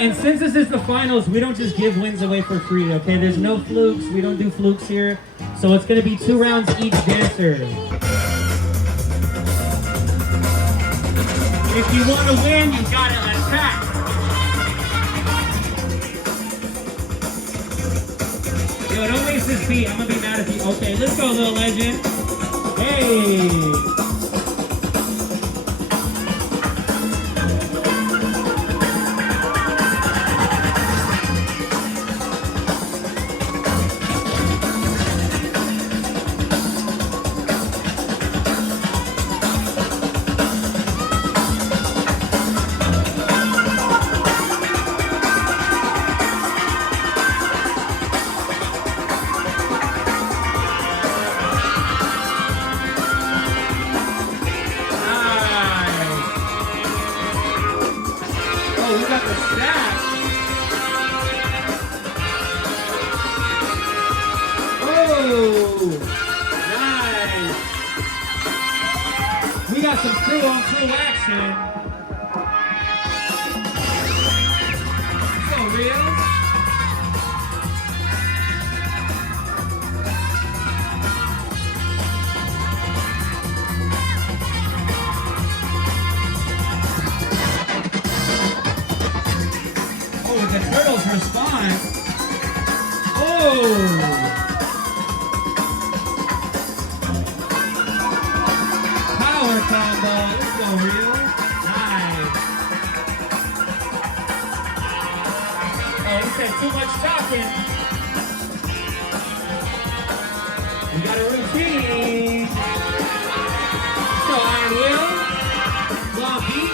And since this is the finals, we don't just give wins away for free, okay? There's no flukes. We don't do flukes here. So it's going to be 2 rounds each dancer. If you want to win, you got to attack. Yo, don't waste this beat. I'm going to be mad if you... Okay, let's go, little legend. Hey! We got the stack. Oh, nice. We got some crew-on-crew action. So real. The turtles respond. Oh! Power combo. Let's go, real. Nice. Oh, he said too much talking. We got a routine. So Iron Will. Long beat.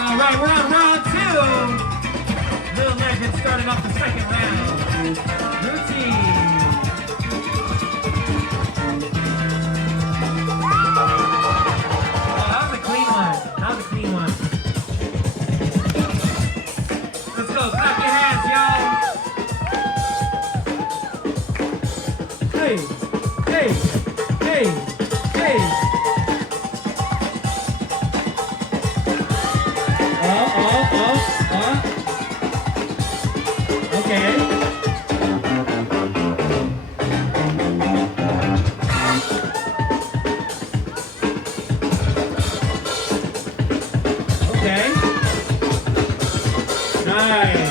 Alright, we're on round 2. Little Legend starting off the second round. Routine. Oh, that was a clean one. That was a clean one. Let's go. Clap your hands, y'all. Hey, hey, hey, hey. Okay. Okay. Nice.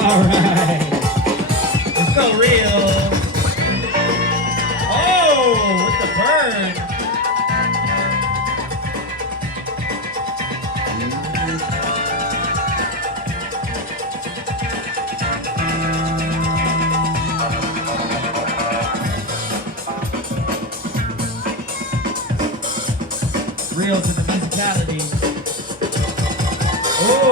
All right. Let's go real. Oh, with the burn. Real to the musicality. Oh.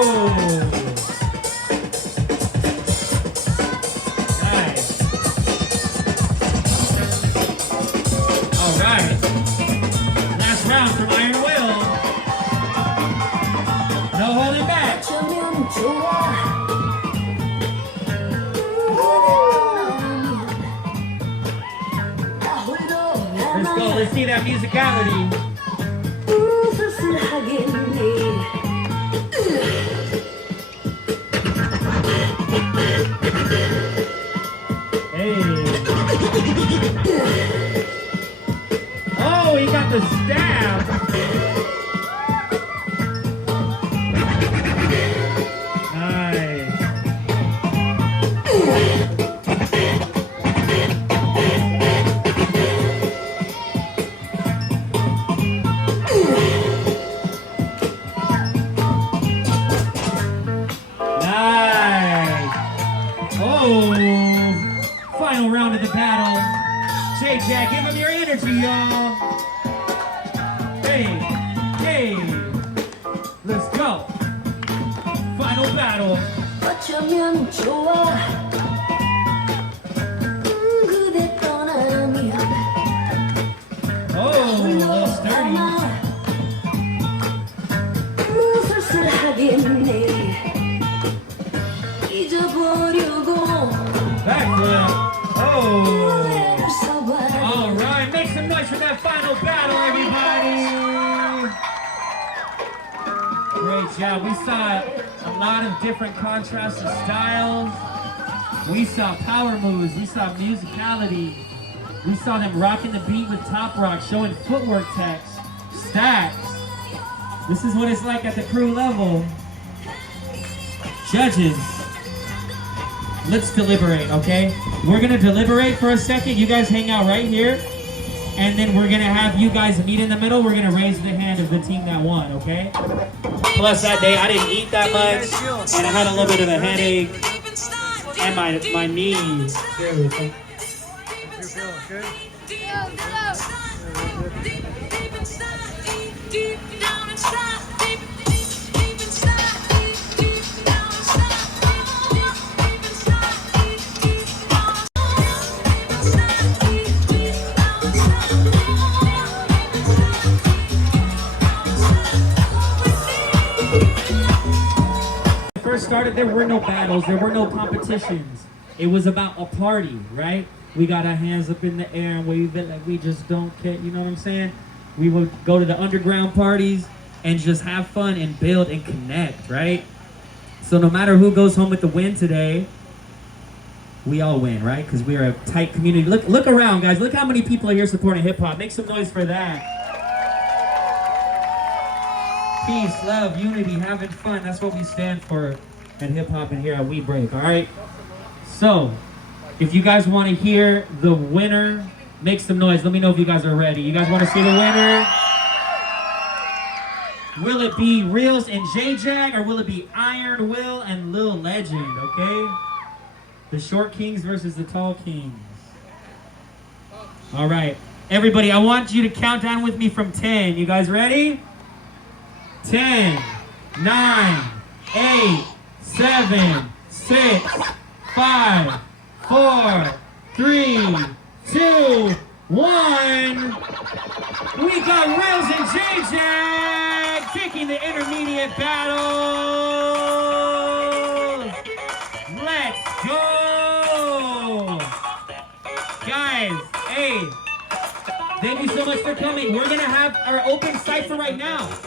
right. Last round from Iron Will. No holding back. Let's go. Let's see that musicality. Hey. Oh, he got the stab. Nice. Final round of the battle. J-Jack, give him your energy, y'all. Hey, hey. Let's go. Final battle. Oh, a little sturdy. Backflip. Oh. All right, make some noise for that final battle, everybody. Great job. We saw a lot of different contrasted styles. We saw power moves. We saw musicality. We saw them rocking the beat with top rock, showing footwork techs, stacks. This is what it's like at the crew level. Judges. Let's deliberate, okay? We're gonna deliberate for a second. You guys hang out right here. And then we're gonna have you guys meet in the middle. We're gonna raise the hand of the team that won, okay? Plus that day I didn't eat that much. And I had a little bit of a headache. And my knees. Seriously. You're feeling good? First started, there were no battles, there were no competitions. It was about a party, right? We got our hands up in the air and wave it like we just don't care, you know what I'm saying? We would go to the underground parties and just have fun and build and connect, right? So no matter who goes home with the win today, we all win, right? Because we are a tight community. Look around, guys. Look how many people are here supporting hip-hop. Make some noise for that. Peace, love, unity, having fun. That's what we stand for at hip-hop and here at WeBreak, all right? So, if you guys want to hear the winner, make some noise. Let me know if you guys are ready. You guys want to see the winner? Will it be Reels and J-Jack, or will it be Iron Will and Lil Legend, okay? The short kings versus the tall kings. All right. Everybody, I want you to count down with me from 10. You guys ready? 10, 9, 8, 7, 6, 5, 4, 3, 2, 1. We got Reels and J-Jack taking the intermediate battle. Let's go. Guys, hey, thank you so much for coming. We're going to have our open cipher right now.